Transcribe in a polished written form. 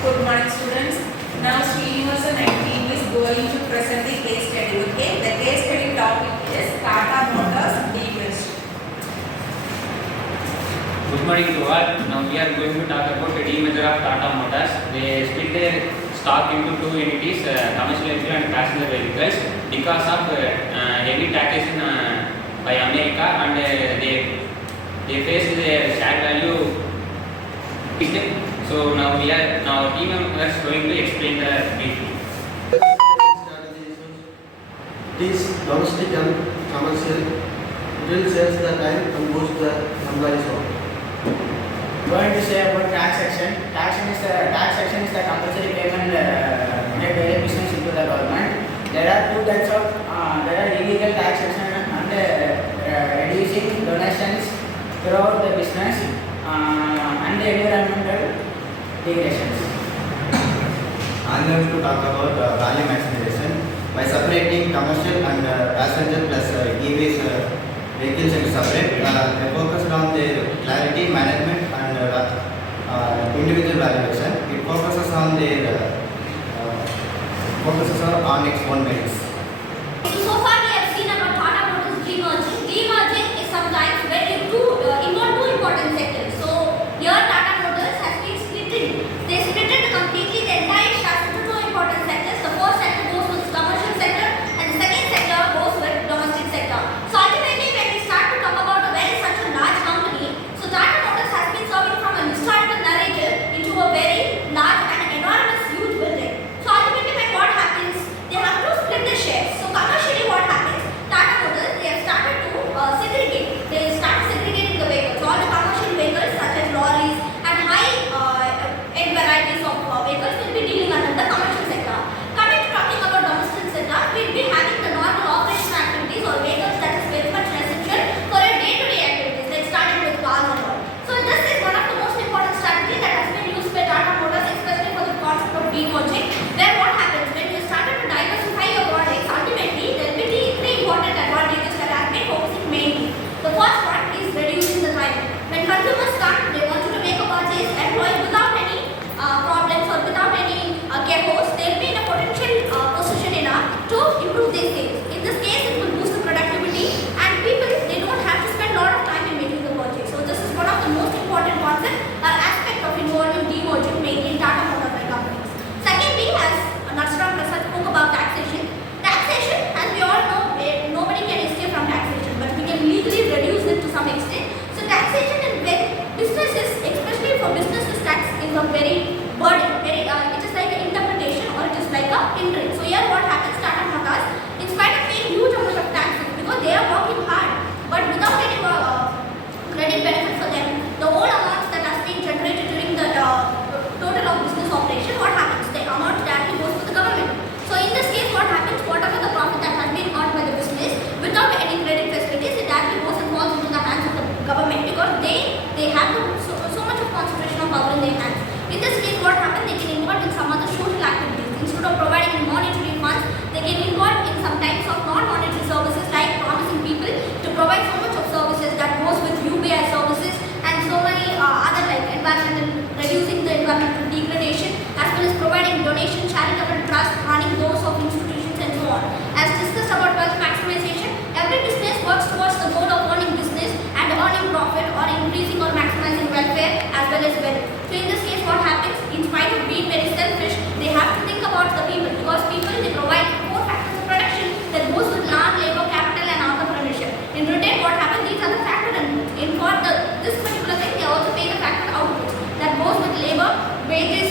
Good morning, students. Now, Srinivasa 19 is going to present the case study. Okay, the case study topic is Tata Motors Demerging. Good morning to all. Now we are going to talk about the demerger of Tata Motors. They split their stock into two entities, commercial vehicle and passenger vehicles, because of heavy taxation by America, and they face the share value. So now team members going to explain the briefly. These domestic and commercial will saves the time and boost the employees work. Going to say about taxation. Taxation is the compulsory payment made by a business into the government. There are two types of illegal taxation and reducing donations throughout the business and environmental degradations. I am going to talk about value maximization by separating commercial and passenger plus EVs vehicles into separate. They focus on their clarity, management, and individual valuation. It focuses on its own merits. So far we have seen about Tata Motors demerging. Demerging is sometimes when you involve two important sectors. So here Tata Motors has been splitting. They splitted completely the entire shaft into two important sectors. The first sector goes with commercial sector and the second sector goes with domestic sector. So ultimately when we start to talk about such a large company, so Tata Motors has been serving from an historical narrative into a very large and enormous huge building. So ultimately when what happens, they have to split the shares. So commercially what happens, Tata Motors, they have started to segregate. They start segregating the vehicles. All the commercial vehicles such as lorries and high-end varieties of vehicles will be dealing under the commercial sector. Coming to talking about domestic sector, we will be having the normal operational activities or vehicles that is very much essential for your day-to-day activities, like starting with cars and all. So this is one of the most important strategies that has been used by Tata Motors, especially for the concept of demerging, where what happens when you started to diversify your products, ultimately there will be three important advantages that have been focusing mainly. The first one is reducing the time. When consumers come, they want you to make a purchase, employees without any problems or without any chaos, they will be in a potential position enough to improve their sales. In this case, it will boost the productivity and people, they don't have to spend a lot of time in making the purchase. So this is one of the most important concept or aspect of involving demerging mainly in Tata Motors and companies. Secondly, as Narsram Prasad spoke about taxation. Taxation, as we all know, nobody can escape from taxation, but we can legally reduce it to some extent. So taxation and when businesses, especially for businesses, tax is a very burden, it is like an interpretation or it is like a hindrance. So here what happens, Tata Motors, in spite of paying huge amount of taxes because they are working hard, but without any credit benefit for them, the whole amounts that has been generated during the total of business operation, what happens? The amount directly goes to the government. So in this case, what happens? Whatever the profit that has been earned by the business, without any credit facilities, it directly goes and falls into the hands of the government because they have so much of concentration of power in their hands. In this case, what happens? They can involve in some other social activities. Instead of providing monetary funds, they can involve in some types of non-monetary services like promising people to provide so much of services that goes with UBI services and so many other like reducing the environmental degradation, as well as providing donation, charitable trust, running those of institutions and so on. As discussed about wealth maximization, every business works towards the goal of earning business and earning profit or increasing or maximizing welfare as well as wealth. So in this case, what happens? In spite of being very selfish, they have to think about the people because people, they provide four factors of production that goes with land, labor, capital and entrepreneurship. In return, what happens? These are the factor inputs. In for this particular thing, they also pay the factor outputs that goes with labor, wages,